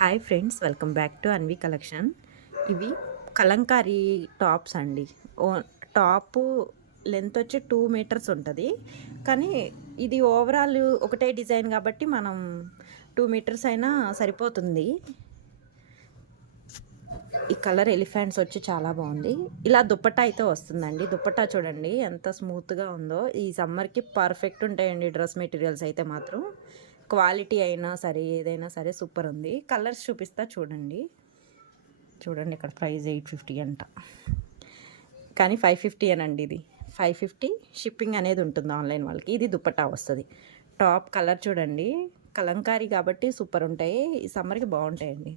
Hi friends, welcome back to Anvi collection. ఇవి Kalamkari tops అండి. ఓ top length వచ్చి 2 మీటర్స్ ఉంటుంది. కానీ ఇది ఓవరాల్ ఒకటే డిజైన్ కాబట్టి మనం 2 మీటర్స్ అయినా సరిపోతుంది. ఈ కలర్ ఎలిఫెంట్స్ వచ్చి చాలా బాగుంది. ఇలా దుప్పట్టా అయితే వస్తుందండి. దుప్పట్టా చూడండి ఎంత స్మూత్గా ఉందో. ఈ సమ్మర్కి పర్ఫెక్ట్ ఉంటాయండి డ్రెస్ మెటీరియల్స్ అయితే మాత్రం. క్వాలిటీ అయినా సరే ఏదైనా సరే సూపర్ ఉంది. కలర్స్ చూపిస్తా చూడండి. చూడండి ఇక్కడ ప్రైస్ 850 అంట, కానీ 550 అనండి. ఇది 550 షిప్పింగ్ అనేది ఉంటుంది ఆన్లైన్ వాళ్ళకి. ఇది దుప్పట్టా వస్తుంది. టాప్ కలర్ చూడండి, కలంకారీ కాబట్టి సూపర్ ఉంటాయి. ఈ సమ్మర్కి బాగుంటాయండి.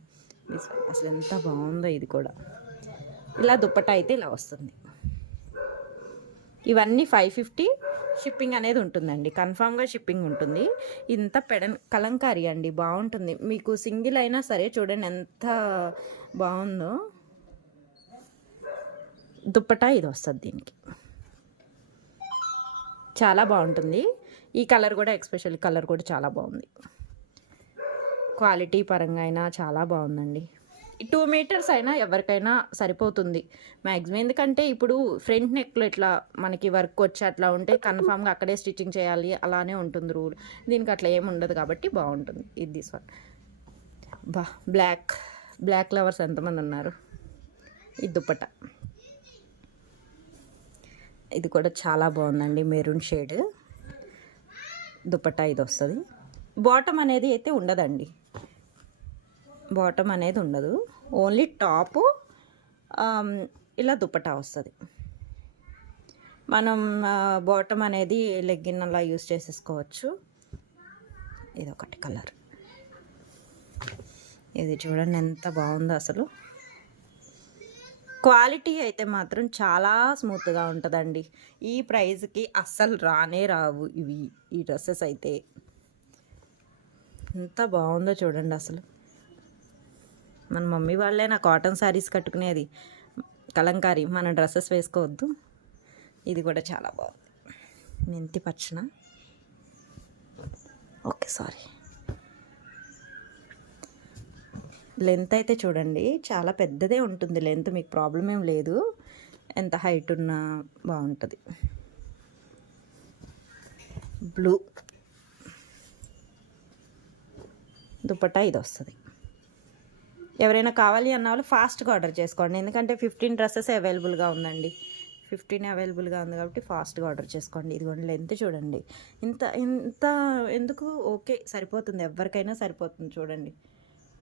అసలు ఎంత బాగుందో ఇది కూడా. ఇలా దుప్పట్టా అయితే ఇలా వస్తుంది. ఇవన్నీ 550 షిప్పింగ్ అనేది ఉంటుందండి. కన్ఫామ్గా షిప్పింగ్ ఉంటుంది. ఇంత కలంకారీ అండి, బాగుంటుంది. మీకు సింగిల్ అయినా సరే చూడండి ఎంత బాగుందో. దుప్పటా ఇది వస్తుంది. దీనికి చాలా బాగుంటుంది. ఈ కలర్ కూడా ఎక్స్పెషల్ కలర్ కూడా చాలా బాగుంది. క్వాలిటీ పరంగా అయినా చాలా బాగుందండి. 2 మీటర్స్ అయినా ఎవరికైనా సరిపోతుంది మ్యాక్సిమం. ఎందుకంటే ఇప్పుడు ఫ్రంట్ నెక్లో ఇట్లా మనకి వర్క్ వచ్చి అట్లా ఉంటే కన్ఫామ్గా అక్కడే స్టిచ్చింగ్ చేయాలి అలానే ఉంటుంది రూల్. దీనికి అట్లా ఏమి ఉండదు కాబట్టి బాగుంటుంది. ఇది దిస్ వన్ బా బ్లాక్ లవర్స్ ఎంతమంది ఉన్నారు. ఈ దుప్పట ఇది కూడా చాలా బాగుందండి. మెరూన్ షేడ్ దుప్పట ఇది వస్తుంది. బాటమ్ అనేది అయితే ఉండదండి. బాటమ్ అనేది ఉండదు, ఓన్లీ టాపు ఇలా దుప్పటా వస్తుంది. మనం బాటమ్ అనేది లెగ్గిన్ అలా యూస్ చేసేసుకోవచ్చు. ఇది ఒకటి కలర్. ఇది చూడండి ఎంత బాగుందో అసలు. క్వాలిటీ అయితే మాత్రం చాలా స్మూత్గా ఉంటుందండి. ఈ ప్రైస్కి అస్సలు రానే రావు ఈ డ్రెస్సెస్ అయితే. ఎంత బాగుందో చూడండి అసలు. మన మమ్మీ వాళ్ళే నా కాటన్ శారీస్ కట్టుకునేది. కలంకారీ మన డ్రెస్సెస్ వేసుకోవద్దు. ఇది కూడా చాలా బాగుంది. మెంతి పచ్చన ఓకే సారీ. లెంత్ అయితే చూడండి చాలా పెద్దదే ఉంటుంది లెంత్. మీకు ప్రాబ్లం ఏం లేదు, ఎంత హైట్ ఉన్నా బాగుంటుంది. బ్లూ దుపట్టా ఇది వస్తుంది. ఎవరైనా కావాలి అన్న వాళ్ళు ఫాస్ట్గా ఆర్డర్ చేసుకోండి. ఎందుకంటే 15 డ్రెస్సెస్ అవైలబుల్గా ఉందండి. 15 అవైలబుల్గా ఉంది కాబట్టి ఫాస్ట్గా ఆర్డర్ చేసుకోండి. ఇదిగోండి లెంత్ చూడండి ఇంత ఇంత ఎందుకు. ఓకే సరిపోతుంది, ఎవరికైనా సరిపోతుంది. చూడండి